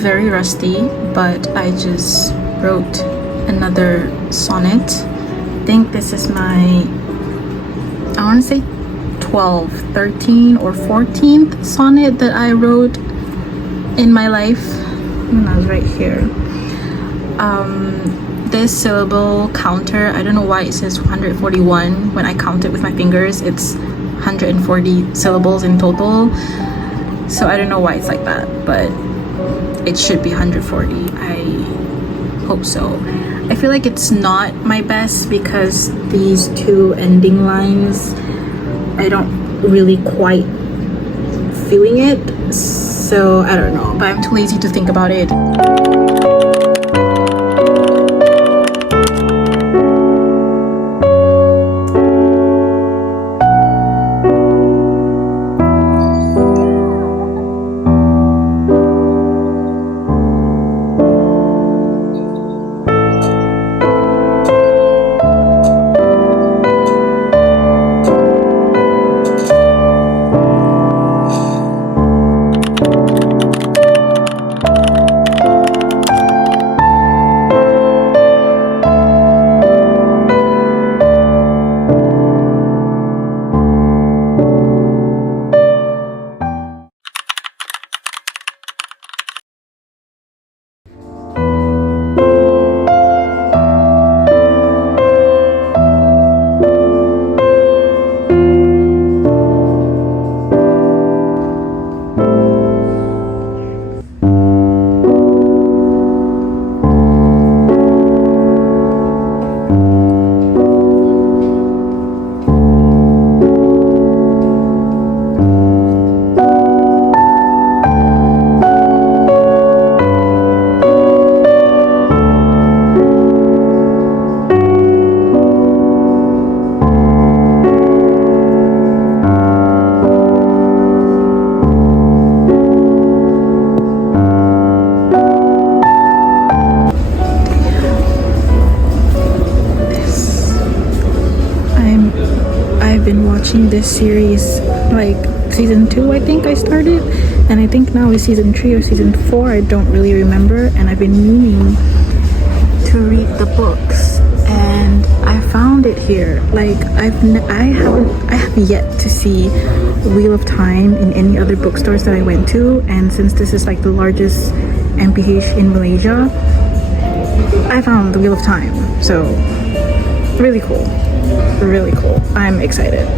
very rusty, but I just wrote another sonnet. I think this is my, I want to say 12th, 13th, or 14th sonnet that I wrote in my life. And I was right here. This syllable counter, I don't know why it says 141. When I count it with my fingers, it's 140 syllables in total. So I don't know why it's like that, but it should be 140. I hope so. I feel like it's not my best because these two ending lines, I don't really quite feeling it. So I don't know, but I'm too lazy to think about it. This series like season 2, I think I started, and I think now is season 3 or season 4, I don't really remember. And I've been meaning to read the books, and I found it here. Like I have yet to see Wheel of Time in any other bookstores that I went to, and since this is like the largest MPH in Malaysia, I found the Wheel of Time. So really cool, really cool. I'm excited.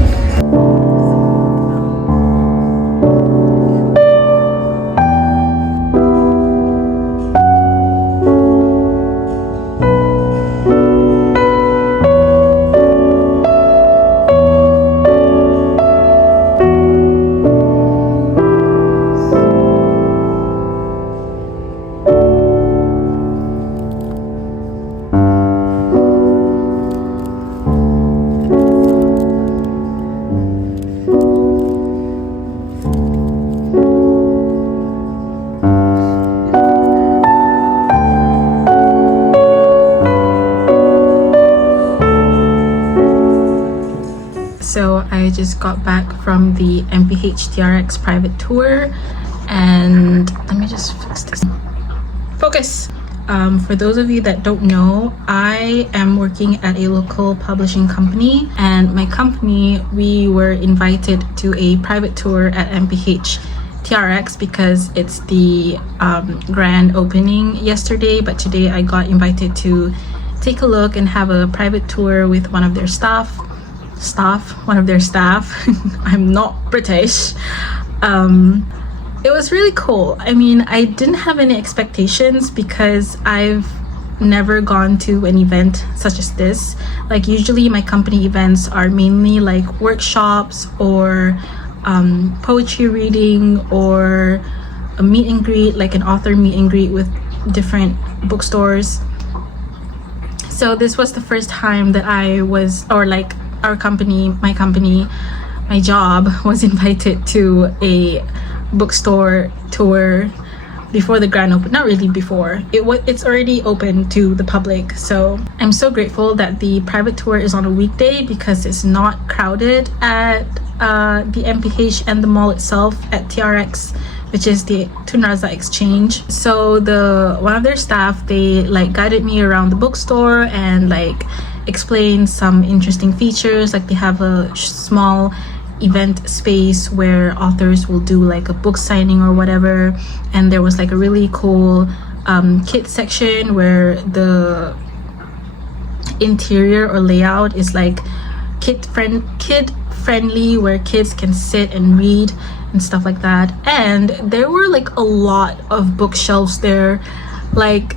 So I just got back from the MPH TRX private tour, and let me just fix this. Focus! For those of you that don't know, I am working at a local publishing company, and my company, we were invited to a private tour at MPH TRX because it's the grand opening yesterday, but today I got invited to take a look and have a private tour with one of their staff. I'm not British. It was really cool. I mean, I didn't have any expectations because I've never gone to an event such as this. Like usually my company events are mainly like workshops or poetry reading or a meet and greet, like an author meet and greet with different bookstores. So this was the first time that I was, or like our company, my job was invited to a bookstore tour before the grand open. Not really before, it's already open to the public. So I'm so grateful that the private tour is on a weekday because it's not crowded at the MPH and the mall itself at TRX which is the Tunraza exchange. So one of their staff, they like guided me around the bookstore and like explained some interesting features. Like they have a small event space where authors will do like a book signing or whatever, and there was like a really cool kid section where the interior or layout is like kid friendly, where kids can sit and read and stuff like that. And there were like a lot of bookshelves there, like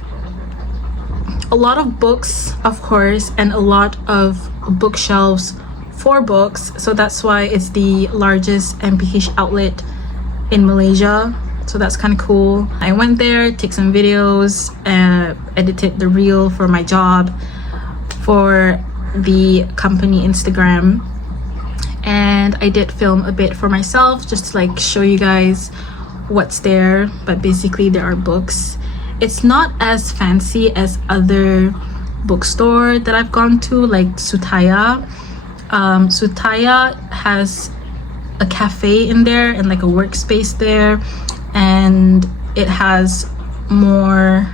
a lot of books, of course, and a lot of bookshelves for books. So that's why it's the largest MPH outlet in Malaysia. So that's kind of cool. I went there, took some videos, edited the reel for my job for the company Instagram, and I did film a bit for myself just to like show you guys what's there. But basically there are books. It's not as fancy as other bookstore that I've gone to, like Sutaya. Sutaya has a cafe in there and like a workspace there, and it has more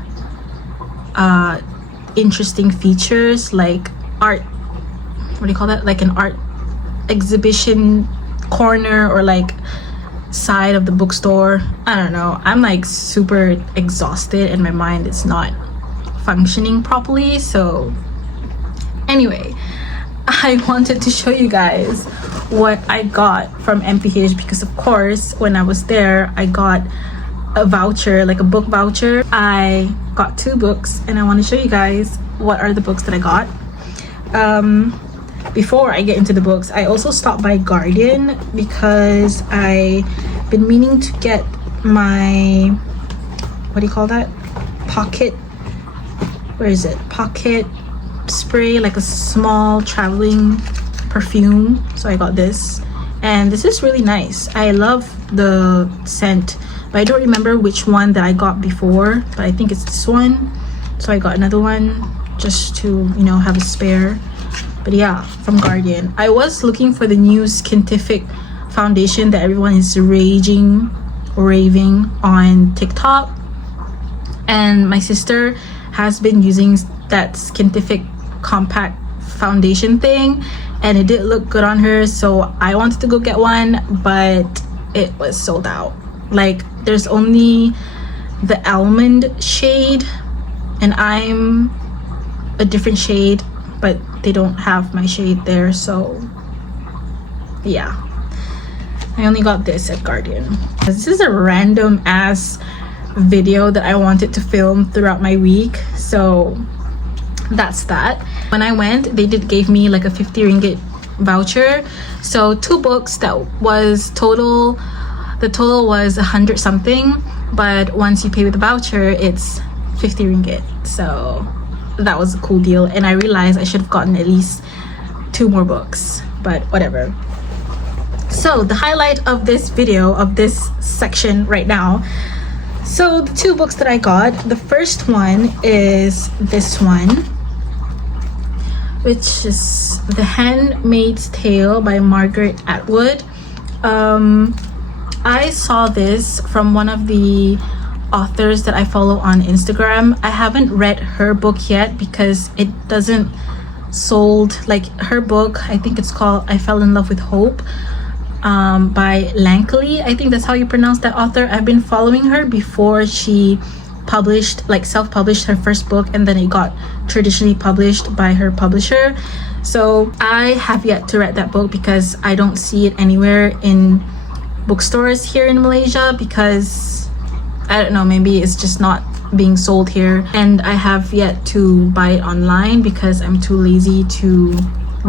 interesting features like art, what do you call that, like an art exhibition corner or like side of the bookstore. I don't know, I'm like super exhausted and my mind is not functioning properly. So anyway, I wanted to show you guys what I got from MPH because of course when I was there I got a voucher, like a book voucher. I got 2 books and I want to show you guys what are the books that I got. Before I get into the books, I also stopped by Guardian because I've been meaning to get my, what do you call that, pocket, where is it, pocket spray, like a small traveling perfume. So I got this, and this is really nice. I love the scent, but I don't remember which one that I got before, but I think it's this one. So I got another one just to, you know, have a spare. But yeah, from Guardian. I was looking for the new Skintific foundation that everyone is raving on TikTok, and my sister has been using that Skintific compact foundation thing and it did look good on her, so I wanted to go get one, but it was sold out. Like there's only the almond shade and I'm a different shade, but they don't have my shade there. So yeah, I only got this at Guardian. This is a random ass video that I wanted to film throughout my week, so that's that. When I went, they gave me like a 50 ringgit voucher, so 2 books that was total, the total was 100 something, but once you pay with the voucher it's 50 ringgit. So that was a cool deal, and I realized I should have gotten at least 2 more books, but whatever. So the highlight of this video, of this section right now, so the 2 books that I got, the first one is this one, which is The Handmaid's Tale by Margaret Atwood. I saw this from one of the authors that I follow on Instagram. I haven't read her book yet because it doesn't sold, like her book, I think it's called I Fell in Love with Hope, by Lankley. I think that's how you pronounce that author. I've been following her before she published, like self-published her first book, and then it got traditionally published by her publisher. So I have yet to read that book because I don't see it anywhere in bookstores here in Malaysia, because I don't know, maybe it's just not being sold here, and I have yet to buy it online because I'm too lazy to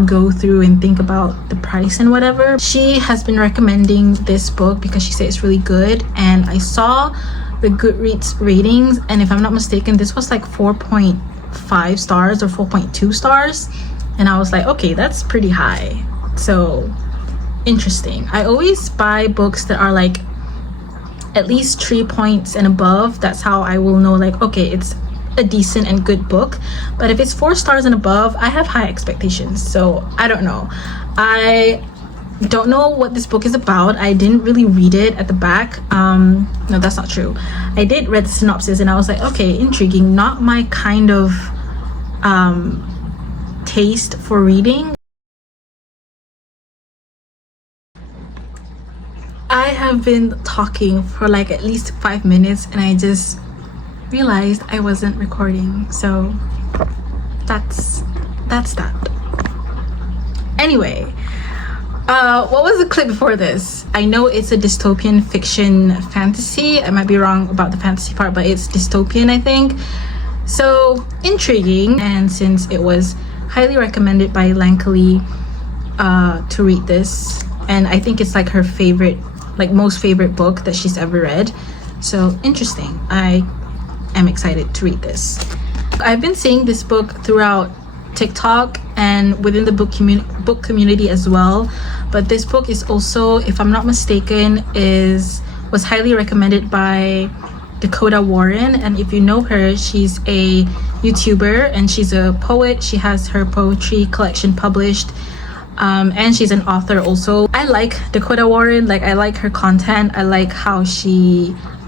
go through and think about the price and whatever. She has been recommending this book because she said it's really good, and I saw the Goodreads ratings, and if I'm not mistaken this was like 4.5 stars or 4.2 stars, and I was like, okay, that's pretty high. So interesting. I always buy books that are like at least 3 points and above. That's how I will know, like, okay, it's a decent and good book. But if it's 4 stars and above, I have high expectations. So I don't know, I don't know what this book is about. I didn't really read it at the back. No, that's not true. I did read the synopsis and I was like, okay, intriguing. Not my kind of taste for reading. I have been talking for like at least 5 minutes and I just realized I wasn't recording, so that's that. Anyway, what was the clip before this? I know it's a dystopian fiction fantasy. I might be wrong about the fantasy part, but it's dystopian, I think. So intriguing, and since it was highly recommended by Lankali to read this, and I think it's like her favorite, like most favorite book that she's ever read. So interesting. I am excited to read this. I've been seeing this book throughout TikTok and within the book community as well, but this book is also, if I'm not mistaken, was highly recommended by Dakota Warren. And if you know her, she's a YouTuber and she's a poet. She has her poetry collection published, and she's an author also. I like Dakota Warren. Like, I like her content. I like how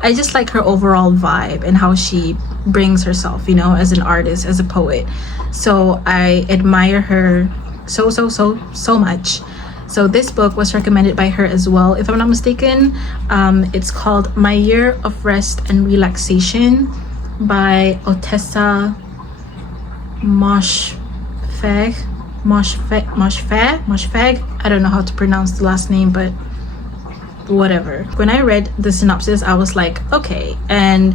I just like her overall vibe and how she brings herself, you know, as an artist, as a poet. So I admire her so much. So this book was recommended by her as well, if I'm not mistaken. It's called My Year of Rest and Relaxation by Otessa Moshfegh. I don't know how to pronounce the last name, but whatever. When I read the synopsis, I was like, okay. And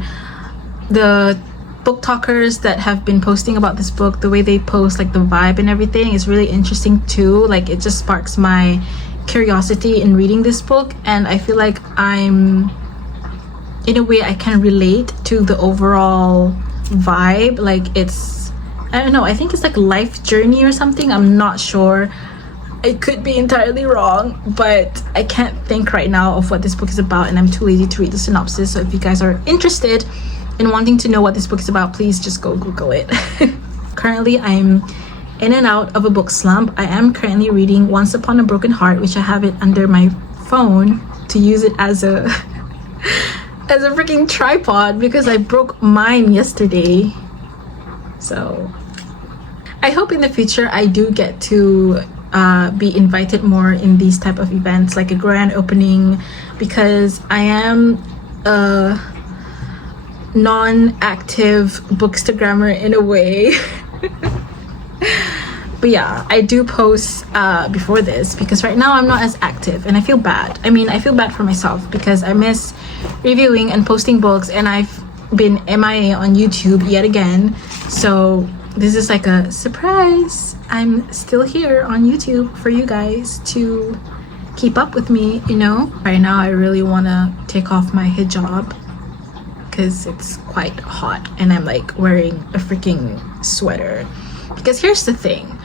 the book talkers that have been posting about this book, the way they post, like the vibe and everything, is really interesting too. Like, it just sparks my curiosity in reading this book, and I feel like in a way I can relate to the overall vibe. Like, it's, I don't know, I think it's like life journey or something. I'm not sure. I could be entirely wrong, but I can't think right now of what this book is about, and I'm too lazy to read the synopsis. So if you guys are interested in wanting to know what this book is about, please just go Google it. Currently, I'm in and out of a book slump. I am currently reading Once Upon a Broken Heart, which I have it under my phone to use it as a as a freaking tripod because I broke mine yesterday. So I hope in the future I do get to be invited more in these type of events, like a grand opening, because I am a non-active bookstagrammer in a way. But yeah, I do post before this because right now I'm not as active and I feel bad. I mean, I feel bad for myself because I miss reviewing and posting books, and I've been MIA on YouTube yet again. So this is like a surprise. I'm still here on YouTube for you guys to keep up with me, you know. Right now I really want to take off my hijab because it's quite hot and I'm like wearing a freaking sweater. Because here's the thing,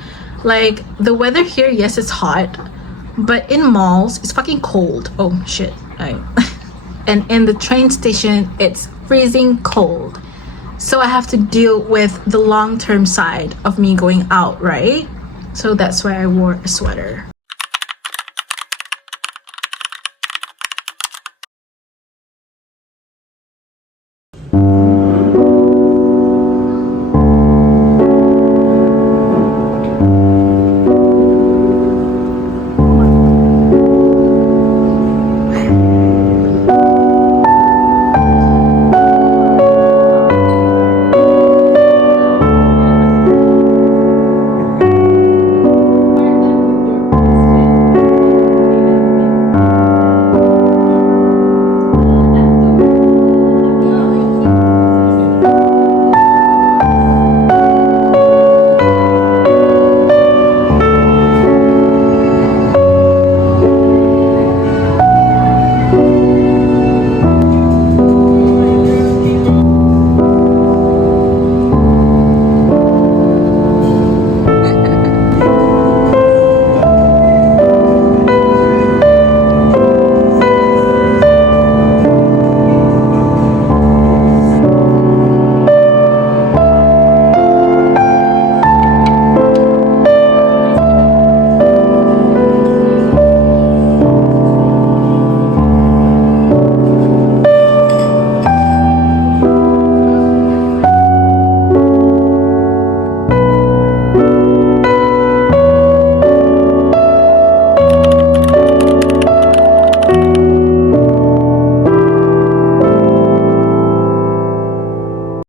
like the weather here, yes, it's hot, but in malls it's fucking cold. Oh shit. And in the train station it's freezing cold. So I have to deal with the long-term side of me going out, right? So that's why I wore a sweater.